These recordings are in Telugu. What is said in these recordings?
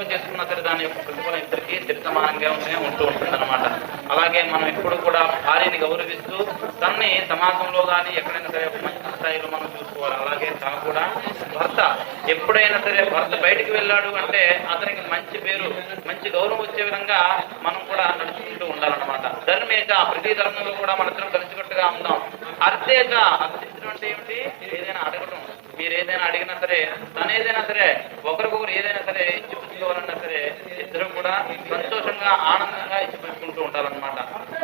దృష్టిలో చేసుకున్నా సరే దాని యొక్క ప్రతిఫలం ఇద్దరికి సమానంగా ఉంటూ ఉంటుంది అనమాట. అలాగే మనం ఎప్పుడు కూడా భార్యని గౌరవిస్తూ తనని సమాజంలో కానీ ఎక్కడైనా సరే ఒక మంచి స్థాయిలో మనం చూసుకోవాలి. అలాగే తను కూడా భర్త ఎప్పుడైనా సరే భర్త బయటికి వెళ్ళాడు అంటే అతనికి మంచి పేరు మంచి గౌరవం వచ్చే విధంగా మనం కూడా నడుచుకుంటూ ఉండాలన్నమాట. ధర్మేజ ప్రతి ధర్మంలో కూడా మన ఇద్దరం కలిసికట్టుగా ఉందాం. అర్థేజ అర్థించడం అంటే ఏమిటి? ఏదైనా అడగడం. మీరు ఏదైనా అడిగినా సరే తను ఏదైనా సరే ఒకరికొకరు ఏదైనా సరే ఇచ్చిపుచ్చుకోవాలన్నా సరే ఇద్దరు కూడా సంతోషంగా ఆనందంగా ఇచ్చిపుచ్చుకుంటూ ఉండాలన్నమాట.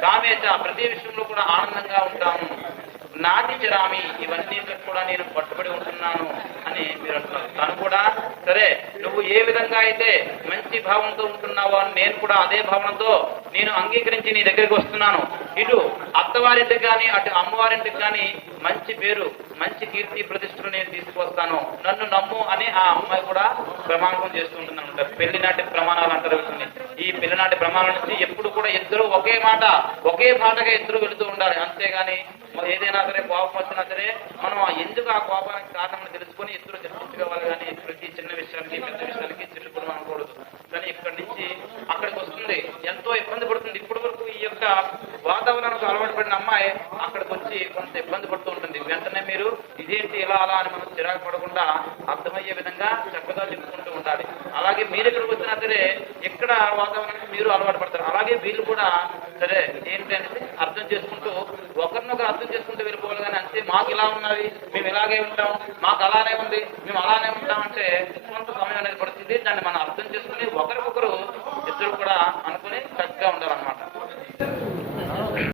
కామేచ ప్రతి విషయంలో కూడా ఆనందంగా ఉంటాము. నాటి చిరామి ఇవన్నీ కూడా నేను పట్టుబడి ఉంటున్నాను అని మీరు అంటున్నారు. తను కూడా సరే నువ్వు ఏ విధంగా అయితే మంచి భావంతో ఉంటున్నావో నేను కూడా అదే భావనతో నేను అంగీకరించి నీ దగ్గరికి వస్తున్నాను. ఇటు అత్తవారింటికి కానీ అటు అమ్మవారింటికి కానీ మంచి పేరు మంచి కీర్తి ప్రతిష్టలు నేను తీసుకువస్తాను, నన్ను నమ్ము అని ఆ అమ్మాయి కూడా ప్రమాణం చేస్తుంటుంది అనమాట. పెళ్లినాటి ప్రమాణాలు అంటారు. ఈ పెళ్లినాటి ప్రమాణాల నుంచి ఎప్పుడు కూడా ఇద్దరు ఒకే మాట ఒకే పాటగా ఇద్దరు వెళుతూ ఉండాలి. అంతేగాని ఏదైనా సరే కోపం వచ్చినా సరే మనం ఎందుకు ఆ కోపానికి కారణం తెలుసుకొని ఇద్దరు చర్చించుకోవాలి. కానీ ప్రతి చిన్న విషయానికి పెద్ద విషయానికి చిరుకుడు అనకూడదు. కానీ ఇక్కడి నుంచి అక్కడికి వస్తుంది ఎంతో ఇబ్బంది పడుతుంది. ఇప్పటి వరకు ఈ యొక్క వాతావరణానికి అలవాటు పడిన అమ్మాయి అక్కడికి వచ్చి కొంత ఇబ్బంది పడుతూ ఉంటుంది. వెంటనే మీరు ఇదేంటి ఇలా అలా అని మనం చిరాకు పడకుండా అర్థమయ్యే విధంగా చక్కగా చెప్పుకుంటూ ఉండాలి. అలాగే మీరు ఇక్కడికి వచ్చినా సరే ఇక్కడ వాతావరణానికి మీరు అలవాటు పడతారు. అలాగే వీళ్ళు కూడా సరే ఏంటి అనేది అర్థం చేసుకుంటూ ఒకరినొకరు అర్థం చేసుకుంటూ వెళ్ళిపోవాలి. కానీ అంతే మాకు ఇలా ఉన్నది మేము ఇలాగే ఉంటాం, మాకు అలానే ఉంది మేము అలానే ఉంటాం అంటే కొంత సమయం అనేది పడుతుంది. దాన్ని మనం